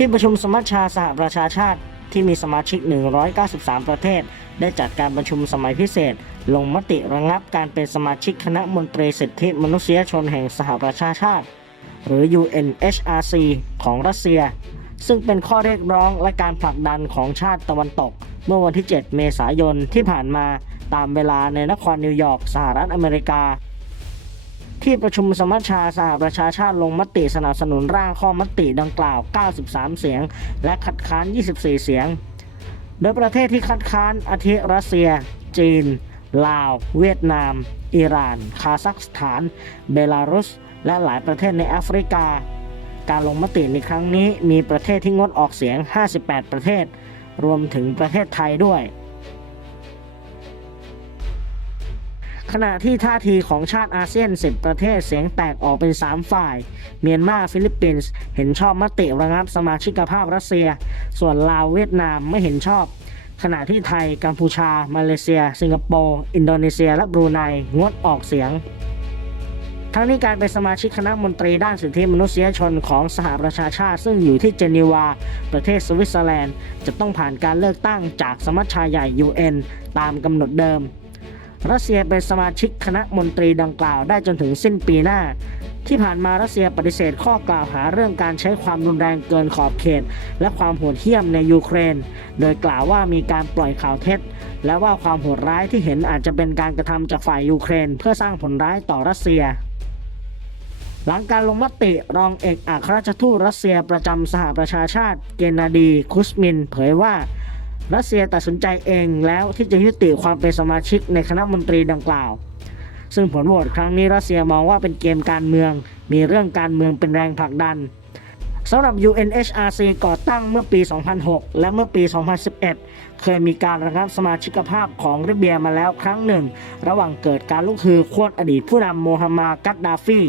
ที่ประชุมสมัชชาสหประชาชาติที่มีสมาชิก 193 ประเทศ ได้จัดการประชุมสมัยพิเศษ ลงมติระงับการเป็นสมาชิกคณะมนตรีสิทธิมนุษยชนแห่งสหประชาชาติ หรือ UNHRC ของรัสเซีย ซึ่งเป็นข้อเรียกร้องและการผลักดันของชาติตะวันตก เมื่อวันที่ 7 เมษายนที่ผ่านมาตามเวลาในนครนิวยอร์กสหรัฐอเมริกา ที่ประชุมสมัชชาสหประชาชาติลงมติสนับสนุนร่างข้อมติดังกล่าว 93 เสียง และคัดค้าน 24 เสียง โดยประเทศที่คัดค้านอาทิรัสเซีย จีน ลาว เวียดนาม อิหร่าน คาซัคสถาน เบลารุส และหลายประเทศในแอฟริกา การลงมติในครั้งนี้มีประเทศที่งดออกเสียง 58 ประเทศ รวมถึงประเทศไทยด้วย ขณะที่ท่าทีของชาติอาเซียน 10 ประเทศเสียงแตกออกเป็น 3 ฝ่าย เมียนมาฟิลิปปินส์เห็นชอบมติระงับสมาชิกภาพรัสเซีย ส่วนลาวเวียดนามไม่เห็นชอบ ขณะที่ไทย กัมพูชา มาเลเซีย สิงคโปร์ อินโดนีเซีย และบรูไนงดออกเสียง ทั้งนี้การเป็นสมาชิกคณะมนตรีด้านสิทธิมนุษยชนของสหประชาชาติ ซึ่งอยู่ที่เจนีวา ประเทศสวิตเซอร์แลนด์ จะต้องผ่านการเลือกตั้งจากสมัชชาใหญ่ UN ตามกำหนดเดิม รัสเซียเป็นสมาชิกคณะมนตรีดังกล่าวได้จนถึงสิ้นปีหน้า ที่ผ่านมารัสเซียปฏิเสธข้อกล่าวหาเรื่องการใช้ความรุนแรงเกินขอบเขต และความโหดเหี้ยมในยูเครน โดยกล่าวว่ามีการปล่อยข่าวเท็จ และว่าความโหดร้ายที่เห็นอาจจะเป็นการกระทำจากฝ่ายยูเครน เพื่อสร้างผลร้ายต่อรัสเซียหลังการลงมติรองเอกอัครราชทูตรัสเซียประจำสหประชาชาติ เกนาดี คุสมิน เผยว่า รัสเซียตัดสินใจเองแล้วที่จะยุติความเป็นสมาชิกในคณะมนตรีดังกล่าว ซึ่งผลโหวตครั้งนี้รัสเซียมองว่าเป็นเกมการเมือง มีเรื่องการเมืองเป็นแรงผลักดันสำหรับ UNHRC ก่อตั้งเมื่อปี 2006 และเมื่อปี 2011 เคยมีการระงับสมาชิกภาพของริเบียมาแล้วครั้งหนึ่ง ระหว่างเกิดการลุกฮือโค่นอดีตผู้นำโมฮัมหมัดกัดดาฟี